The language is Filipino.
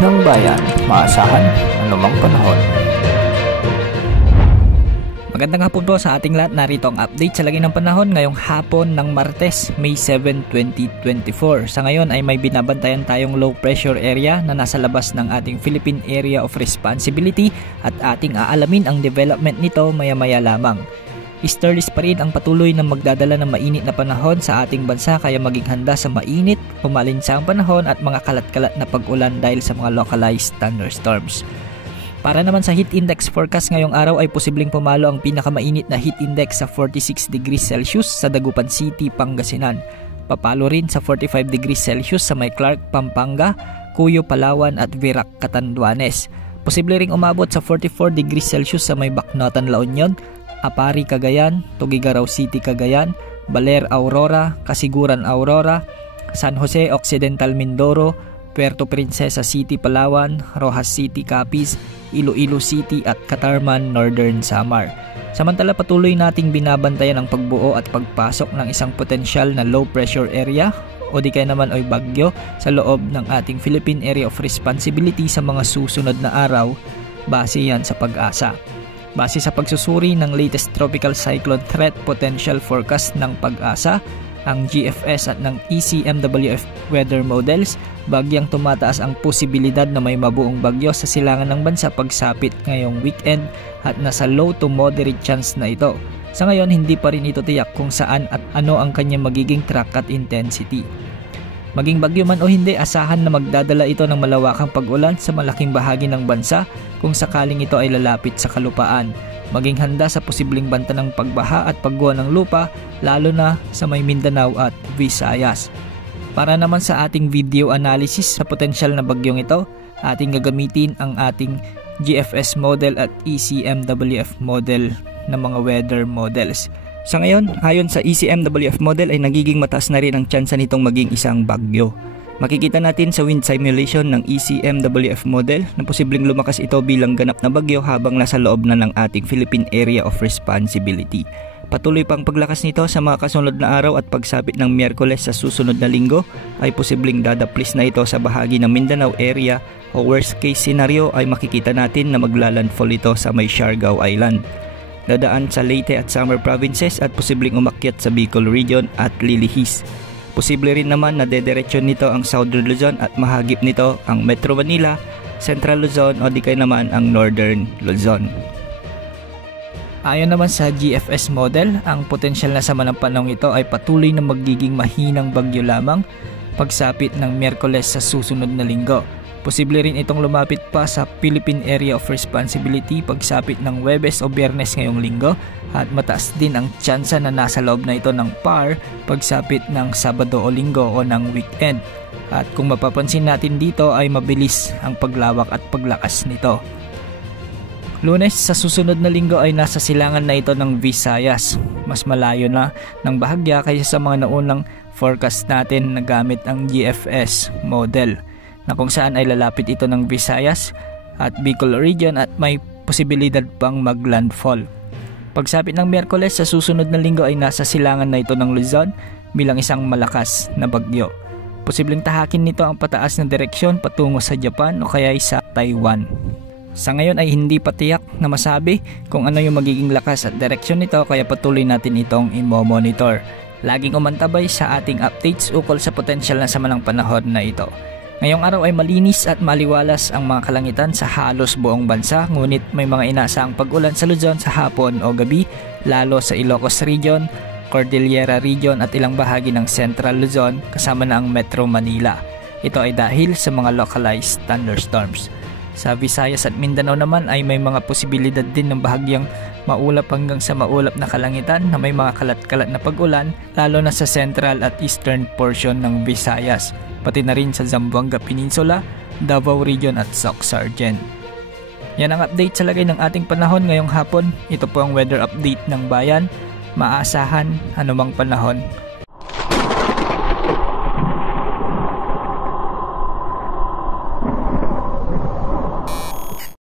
ng bayan, maasahan anumang panahon. Magandang hapon po sa ating lahat. Narito ang update sa lagay ng panahon ngayong hapon ng Martes, May 7, 2024. Sa ngayon ay may binabantayan tayong low pressure area na nasa labas ng ating Philippine Area of Responsibility at ating aalamin ang development nito maya-maya lamang. Easterlies pa rin ang patuloy na magdadala ng mainit na panahon sa ating bansa, kaya maging handa sa mainit, pumalinsang panahon at mga kalat-kalat na pag-ulan dahil sa mga localized thunderstorms. Para naman sa heat index forecast ngayong araw ay posibleng pumalo ang pinakamainit na heat index sa 46 degrees Celsius sa Dagupan City, Pangasinan. Papalo rin sa 45 degrees Celsius sa may Clark, Pampanga, Cuyo, Palawan at Virac, Catanduanes. Posible ring umabot sa 44 degrees Celsius sa may Bacnotan, La Union, Apari, Cagayan, Tuguegarao City, Cagayan, Baler, Aurora, Kasiguran, Aurora, San Jose Occidental, Mindoro, Puerto Princesa City, Palawan, Rojas City, Capiz, Iloilo City at Catarman, Northern Samar. Samantala patuloy nating binabantayan ang pagbuo at pagpasok ng isang potensyal na low pressure area o di kaya naman ay bagyo sa loob ng ating Philippine Area of Responsibility sa mga susunod na araw, base yan sa Pag-asa. Base sa pagsusuri ng latest tropical cyclone threat potential forecast ng Pag-asa, ang GFS at ng ECMWF weather models, bagyang tumataas ang posibilidad na may mabuong bagyo sa silangan ng bansa pagsapit ngayong weekend at nasa low to moderate chance na ito. Sa ngayon, hindi pa rin ito tiyak kung saan at ano ang kanyang magiging track at intensity. Maging bagyo man o hindi, asahan na magdadala ito ng malawakang pag-ulan sa malaking bahagi ng bansa kung sakaling ito ay lalapit sa kalupaan. Maging handa sa posibleng banta ng pagbaha at pagguha ng lupa, lalo na sa may Mindanao at Visayas. Para naman sa ating video analysis sa potensyal na bagyong ito, ating gagamitin ang ating GFS model at ECMWF model na mga weather models. Sa ngayon, ayon sa ECMWF model ay nagiging mataas na rin ang tsansa nitong maging isang bagyo. Makikita natin sa wind simulation ng ECMWF model na posibleng lumakas ito bilang ganap na bagyo habang nasa loob na ng ating Philippine Area of Responsibility. Patuloy pang paglakas nito sa mga kasunod na araw at pagsapit ng Miyerkules sa susunod na linggo ay posibleng dadaplis na ito sa bahagi ng Mindanao area o worst case scenario ay makikita natin na maglalandfall ito sa may Siargao Island. Dadaan sa Leyte at Samar provinces at posibleng umakyat sa Bicol region at Lilihis. Posible rin naman na dederetsyon nito ang Southern Luzon at mahagip nito ang Metro Manila, Central Luzon o di kaya naman ang Northern Luzon. Ayon naman sa GFS model, ang potensyal na sama ng panahon ito ay patuloy na magiging mahinang bagyo lamang pagsapit ng Miyerkules sa susunod na linggo. Posible rin itong lumapit pa sa Philippine Area of Responsibility pagsapit ng Huwebes o Biyernes ngayong linggo at mataas din ang tsansa na nasa loob na ito ng PAR pagsapit ng Sabado o Linggo o ng weekend. At kung mapapansin natin dito ay mabilis ang paglawak at paglakas nito. Lunes sa susunod na linggo ay nasa silangan na ito ng Visayas. Mas malayo na ng bahagya kaysa sa mga naunang forecast natin na gamit ang GFS model, na kung saan ay lalapit ito ng Visayas at Bicol region at may posibilidad pang maglandfall. Pagsapit ng Miyerkules sa susunod na linggo ay nasa silangan na ito ng Luzon bilang isang malakas na bagyo. Posibleng tahakin nito ang pataas na direksyon patungo sa Japan o kaya sa Taiwan. Sa ngayon ay hindi pa tiyak na masabi kung ano yung magiging lakas at direksyon nito, kaya patuloy natin itong i-monitor. Laging umantabay sa ating updates ukol sa potensyal na sama ng panahon na ito. Ngayong araw ay malinis at maliwalas ang mga kalangitan sa halos buong bansa, ngunit may mga inaasahang pag-ulan sa Luzon sa hapon o gabi, lalo sa Ilocos Region, Cordillera Region at ilang bahagi ng Central Luzon kasama na ang Metro Manila. Ito ay dahil sa mga localized thunderstorms. Sa Visayas at Mindanao naman ay may mga posibilidad din ng bahagyang maulap hanggang sa maulap na kalangitan na may mga kalat-kalat na pag-ulan, lalo na sa central at eastern portion ng Visayas, pati na rin sa Zamboanga Peninsula, Davao Region at Soc-Sargen. Yan ang update sa lagay ng ating panahon ngayong hapon. Ito po ang weather update ng bayan. Maasahan anumang panahon.